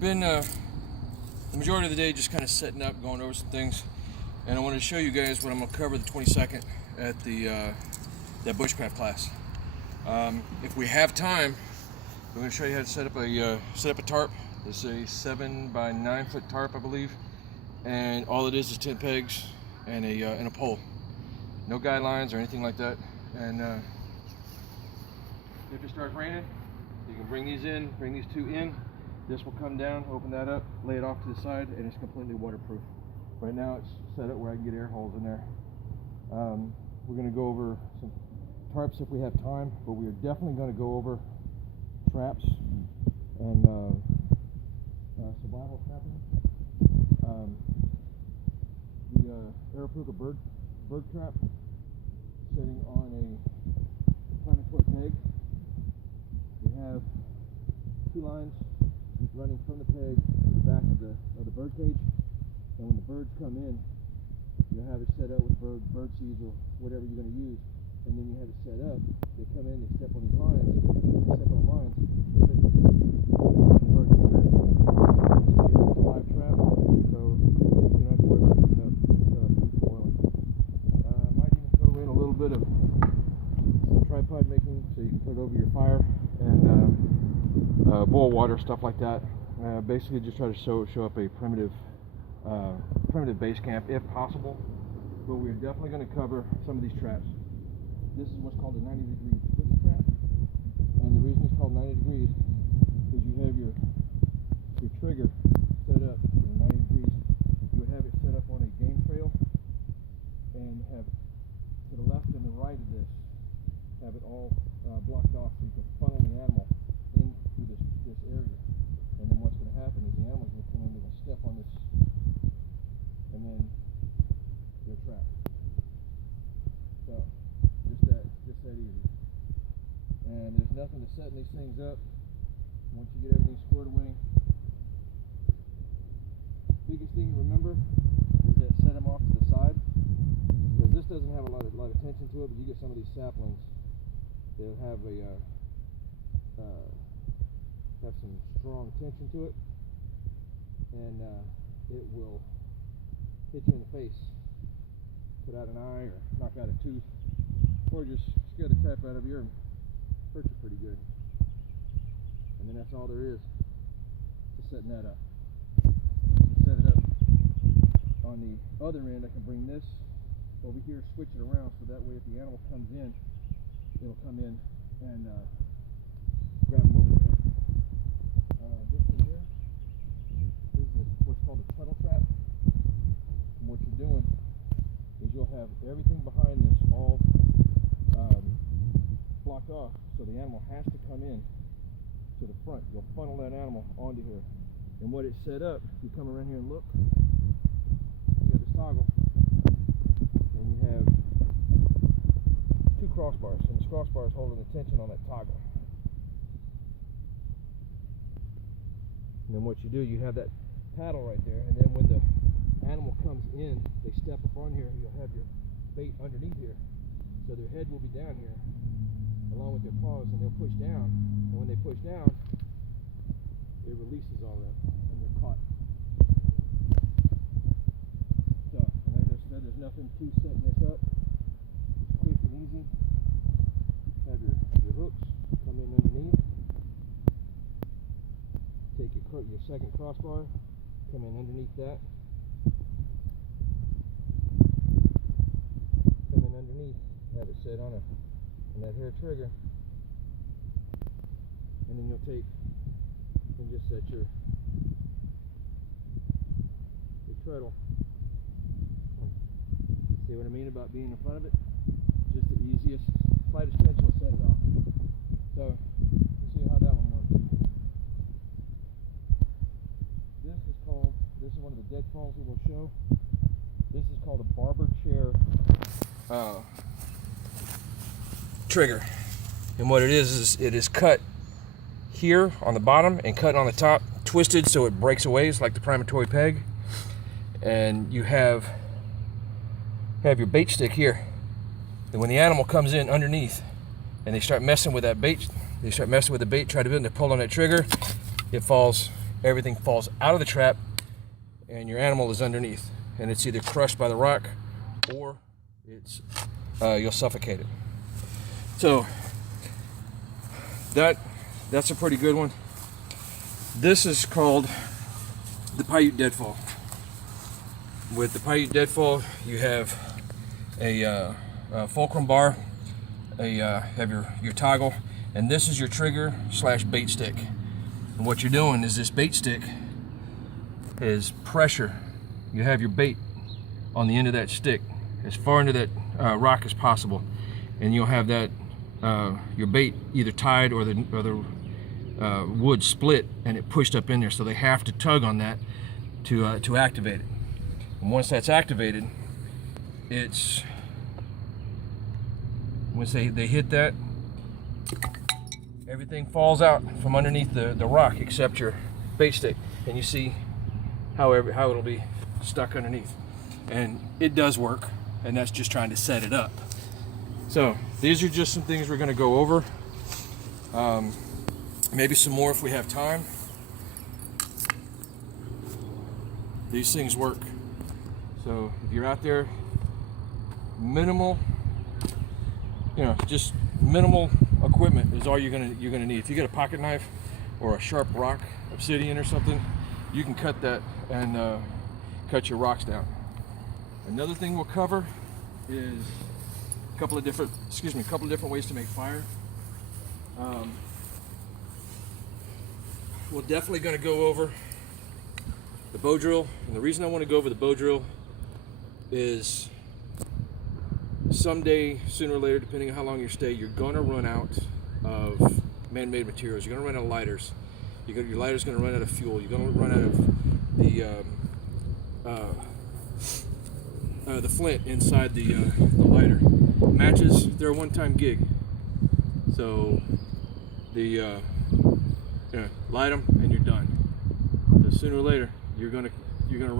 Been the majority of the day just kind of setting up, going over some things, and I wanted to show you guys what I'm going to cover the 22nd at the that Bushcraft class. If we have time, I'm going to show you how to set up a tarp. It's a 7 by 9 foot tarp, I believe, and all it is 10 pegs and a pole. No guidelines or anything like that. And if it starts raining, you can bring these two in. This will come down, open that up, lay it off to the side, and it's completely waterproof. Right now it's set up where I can get air holes in there. We're going to go over some tarps if we have time, but we are definitely going to go over traps and survival trapping. The Arapuka bird trap sitting on a planetary peg. We have 2 lines running from the peg to the back of the bird cage, and when the birds come in, you have it set up with bird seeds or whatever you're going to use, and then you have it set up. They come in, they step on these lines, flip it, the birds are trapped. It's a live trap, so you don't have to worry about putting up food spoiling. I might even throw in a little bit of tripod making so you can put it over your fire, and boil water, stuff like that. Basically just try to show up a primitive base camp if possible, but we're definitely going to cover some of these traps. This is what's called a 90-degree twist trap, and the reason it's called 90 degrees is you have your trigger set up 90 degrees. You would have it set up on a game trail and have to the left and the right of this, have it all blocked off so you can funnel the animal into this area. And then what's going to happen is the animals will come in, they're going to step on this, and then they're trapped. So just that easy. And there's nothing to setting these things up. Once you get everything squared away, biggest thing to remember is that set them off to the side, because this doesn't have a lot of tension to it, but you get some of these saplings that have some strong tension to it, and it will hit you in the face, put out an eye, or knock out a tooth, or just scare the crap out of you and hurt you pretty good. And then that's all there is to setting that up. Set it up on the other end. I can bring this over here, switch it around, so that way if the animal comes in, it'll come in and grab them over the head. This one here, this is what's called a tunnel trap. And what you're doing is you'll have everything behind this all blocked off, so the animal has to come in to the front. You'll funnel that animal onto here. And what it's set up, if you come around here and look, you have this toggle, and you have 2 crossbars, and this crossbar is holding the tension on that toggle. And then what you do, you have that paddle right there, and then when the animal comes in, they step up on here, you'll have your bait underneath here. So their head will be down here, along with their paws, and they'll push down. And when they push down, it releases all that, and they're caught. So, and like I said, there's nothing to setting this up. Quick and easy. Have your hooks come in underneath. Take your second crossbar, come in underneath that. Come in underneath, have it set on that hair trigger, and then you'll take and just set your treadle. See what I mean about being in front of it? Just the easiest, slightest tension will set it off. So let's see how that one works. This is one of the deadfalls we will show. This is called a barber chair trigger. And what it is it is cut here on the bottom and cut on the top, twisted so it breaks away. It's like the primatory peg. And you have your bait stick here. And when the animal comes in underneath and they start messing with that bait they start messing with the bait, try to bend, they pull on that trigger, it falls, everything falls out of the trap, and your animal is underneath, and it's either crushed by the rock or it's you'll suffocate it. So that's a pretty good one. This is called the Paiute deadfall. With the Paiute deadfall, you have a fulcrum bar, have your toggle, and this is your trigger slash bait stick. And what you're doing is this bait stick is pressure. You have your bait on the end of that stick as far into that rock as possible, and you'll have that your bait either tied or the wood split and it pushed up in there. So they have to tug on that to activate it. And once that's activated, it's once they hit that, everything falls out from underneath the rock except your bait stick, and you see how it'll be stuck underneath. And it does work, and that's just trying to set it up. So these are just some things we're going to go over. Maybe some more if we have time. These things work. So if you're out there, minimal, just minimal equipment is all you're gonna need. If you get a pocket knife or a sharp rock, obsidian or something, you can cut that and cut your rocks down. Another thing we'll cover is a couple of different ways to make fire. We're definitely going to go over the bow drill, and the reason I want to go over the bow drill is someday, sooner or later, depending on how long you stay, you're going to run out of man-made materials. You're going to run out of lighters. Your lighter's going to run out of fuel. You're going to run out of the flint inside the lighter. Matches, they're a one-time gig. So light them and you're done. So sooner or later, you're gonna run.